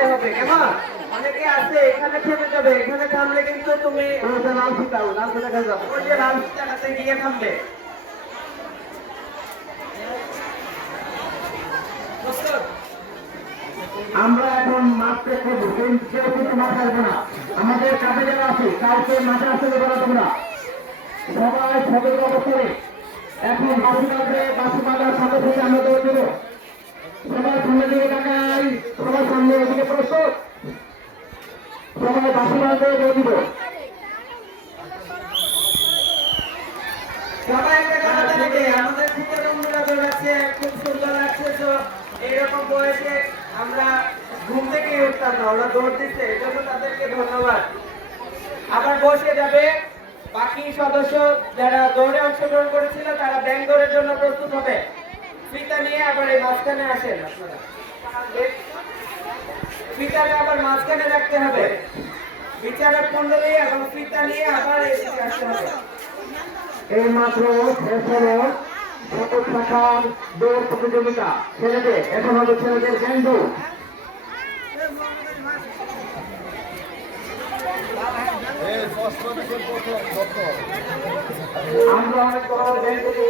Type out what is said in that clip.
যেতে হবে, কেমন? অনেকে আছে এখানে থেমে যাবে, এখানে থামলে কিন্তু তুমি লাল ফিতাও, লাল ফিতা খেয়ে যাবো, ওই যে লাল ফিতাটাতে গিয়ে থামবে। আমরা এখন মাঠে করবো, কেউ কিন্তু মাঠ আসবে না। আমাদের কাছে যারা আছে কাউকে মাঠে আসতে দেবো না তোমরা, সবাই সতর্ক অবস্থানে। এখন বাসি বাজার সাথে থেকে আমরা দৌড় দেবো। সবাই সামনে দিকে তাকাই, সবাই সামনে এদিকে প্রস্তুত, সবাই বাসি বাজারে দৌড় দিব। সবাই একটা কথা জানাবে, আমাদের থেকে বন্ধুরা বেরোচ্ছে, খুব সুন্দর লাগছে। তো এইরকম বয়সে আমরা ঘুম থেকে উঠতাম না, ওরা দৌড় দিচ্ছে, এই জন্য তাদেরকে ধন্যবাদ। আবার বসে যাবে, বাকি সদস্য যারা দৌড়ে অংশগ্রহণ করেছিল তারা ব্যাংক দৌড়ের জন্য প্রস্তুত হবে। ফিতা নিয়ে আবার এই মাঝখানে আসেন আপনারা, ফিতাটা আবার মাঝখানে রাখতে হবে। বিচারক মন্ডলী এবং ফিতা নিয়ে আবার এদিকে আসতে হবে। এই মাত্র শেষ হলো শতক শাখার দৌড় প্রতিযোগিতা ছেলেদের, এখন হবে ছেলেদের গ্যাং দৌড়। আমরা অনেক বড় গ্যাং থেকে